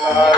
Uh...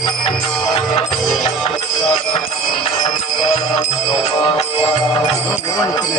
아, 뭐가 있으네.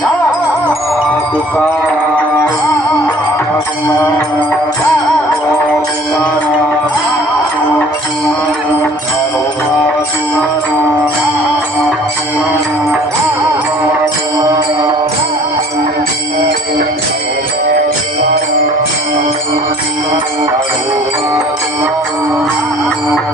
Đó.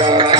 uh,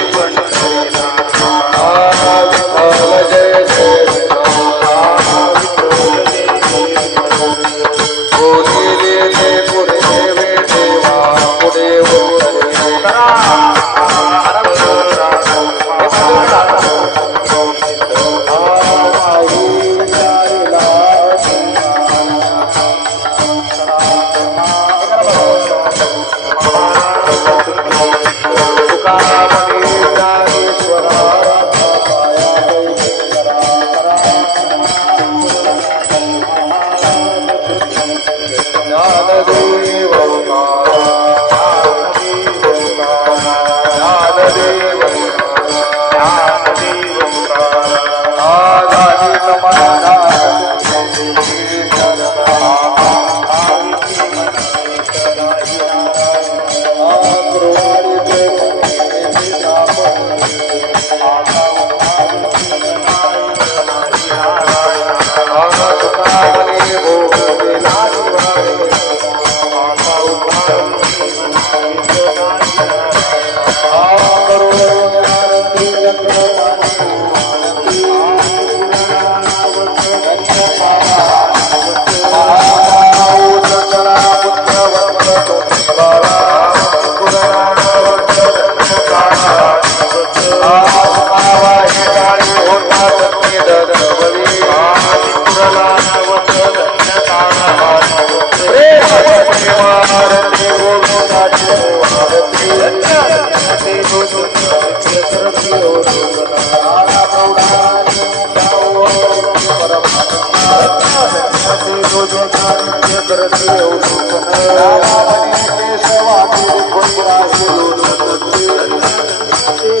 Baba. देवी जय देवी जय मुक्ताबाई ब्रह्मा विष्णू शिव पार्वती भगवती मुक्ताबाई ब्रह्मचिंतने आ जय देवी जय देवी जय मुक्ताबाई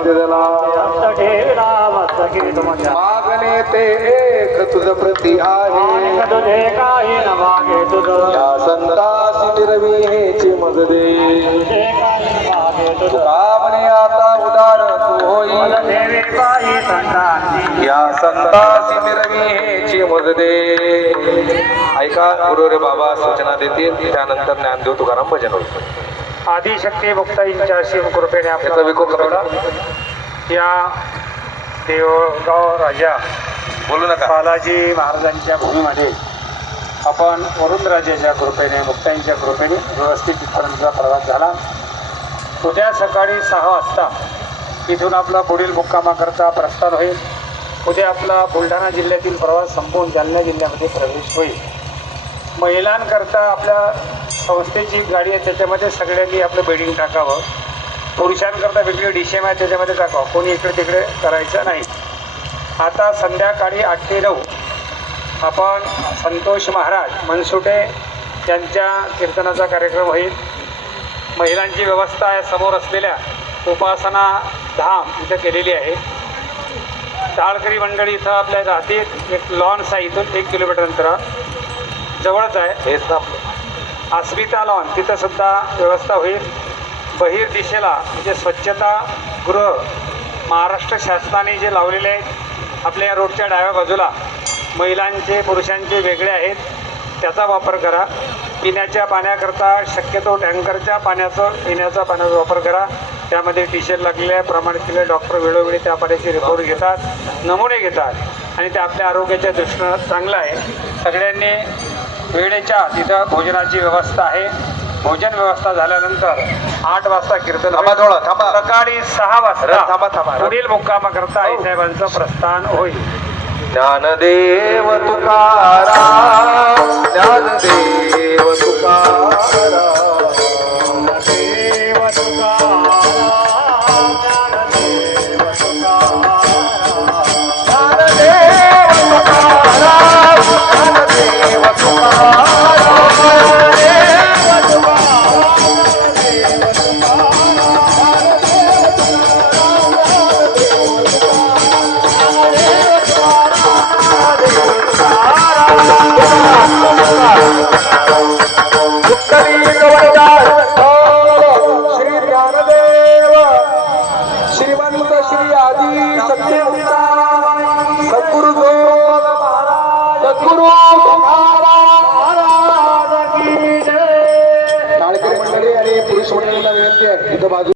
अनुग्रहनाथ मागणे ते एक तुझ प्रती आहे. या संतासी मिरवी हेची मग दे. म्हणे आता उदार तू होई. या संतासी मिरवी हेची मग दे. ऐका गुरुरे बाबा सूचना देतील त्यानंतर ज्ञानदेव तुकाराम भजन होईल. आदिशक्ती मुक्ताईंच्या शिव कृपेने याचा आपला. या देवगाव राजा बोलू नका। बालाजी महाराजांच्या भूमीमध्ये आपण वरुण राजाच्या कृपेने मुक्ताईंच्या कृपेने व्यवस्थित इथपर्यंतचा प्रवास झाला. उद्या सकाळी सहा वाजता इथून आपला पुढील मुक्कामाकरता प्रस्थान होईल. उद्या आपला बुलढाणा जिल्ह्यातील प्रवास संपवून जालना जिल्ह्यामध्ये प्रवेश होईल. महिलांकरता आपल्या संस्थेची गाडी आहे त्याच्यामध्ये सगळ्यांनी आपलं बेडिंग टाकावं. पुरुषांकरता वेगळी डिशेम आहे त्याच्यामध्ये टाकावं. कोणी इकडे तिकडे करायचं नाही. आता संध्याकाळी आठ ते नऊ आपण संतोष महाराज मनसुटे त्यांच्या कीर्तनाचा कार्यक्रम होईल. महिलांची व्यवस्था या समोर असलेल्या उपासना धाम इथं केलेली आहे. टाळकरी मंडळी इथं आपल्या राहतील. एक लॉन्स आहे इथून एक किलोमीटर अंतरा जवळच आहे. हेच आपलं. अस्मिता लॉन तिथं सुद्धा व्यवस्था होईल. बहिर दिशेला म्हणजे स्वच्छता गृह महाराष्ट्र शासनाने जे लावलेले आहेत आपल्या या रोडच्या डाव्या बाजूला महिलांचे पुरुषांचे वेगळे आहेत त्याचा वापर करा. पिण्याच्या पाण्याकरता शक्यतो टँकरच्या पाण्याचं पिण्याचा पाण्याचा वापर करा. त्यामध्ये टीशर्ट लागलेल्या प्रमाणित केलेले डॉक्टर वेळोवेळी त्या पाण्याचे रिपोर्ट घेतात नमुने घेतात. आणि ते आपल्या आरोग्याच्या दृष्टीनं चांगलं आहे. सगळ्यांनी वेळेच्या तिथं भोजनाची व्यवस्था आहे भोजन व्यवस्था झाल्यानंतर आठ वाजता कीर्तन. सकाळी सहा वाजता. पुढील मुक्कामाकरता आईसाहेबांचं प्रस्थान होईल ज्ञानदेव तुकाराम